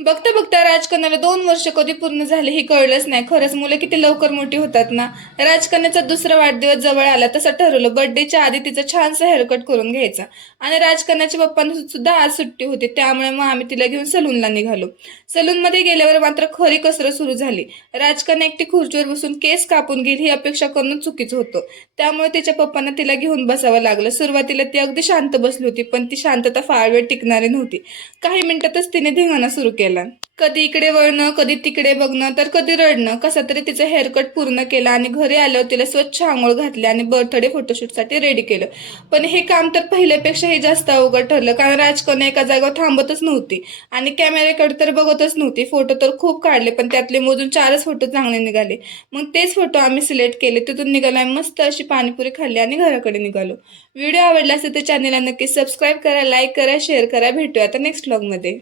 बघता बघता राजकन्याला 2 वर्ष कधी पूर्ण झाले हे कळलंच नाही. खरंच मुलं किती लवकर मोठी होतात ना. राजकन्याचा दुसरा वाढदिवस जवळ आला तसं ठरवलं बर्थडेच्या आधी तिचं छानसं हेअरकट करून घ्यायचा. आणि राजकन्याच्या पप्पांना सुद्धा आज सुट्टी होती, त्यामुळे मग आम्ही तिला घेऊन सलूनला निघालो. सलूनमध्ये गेल्यावर मात्र खरी कसरत सुरू झाली. राजकन्या एकटी खुर्चीवर बसून केस कापून घेईल ही अपेक्षा करणं चुकीचं होतं. त्यामुळे तिच्या पप्पांना तिला घेऊन बसावं लागलं. सुरुवातीला ती अगदी शांत बसली होती, पण ती शांतता फार वेळ टिकणारी नव्हती. काही मिनिटातच तिने धिंगाणा सुरू केला. कधी इकडे वळणं, कधी तिकडे बघणं, तर कधी रडणं. कसा तरी तिचं हेअरकट पूर्ण केला आणि घरी आल्यावर तिला स्वच्छ आंघोळ घातली आणि बर्थडे फोटोशूटसाठी रेडी केलं. पण हे काम तर पहिल्यापेक्षाही जास्त अवघड ठरलं, कारण राजकन्या एका जागेवर थांबतच नव्हती आणि कॅमेऱ्याकडे तर बघतच नव्हती. फोटो तर खूप काढले, पण त्यातले मोजून 4च फोटो चांगले निघाले. मग तेच फोटो आम्ही सिलेक्ट केले. तिथून निघालो मस्त अशी पाणीपुरी खाल्ली आणि घराकडे निघालो. व्हिडिओ आवडला असेल तर चॅनलला नक्की सबस्क्राईब करा, लाईक करा, शेअर करा. भेटूया आता नेक्स्ट व्लॉगमध्ये.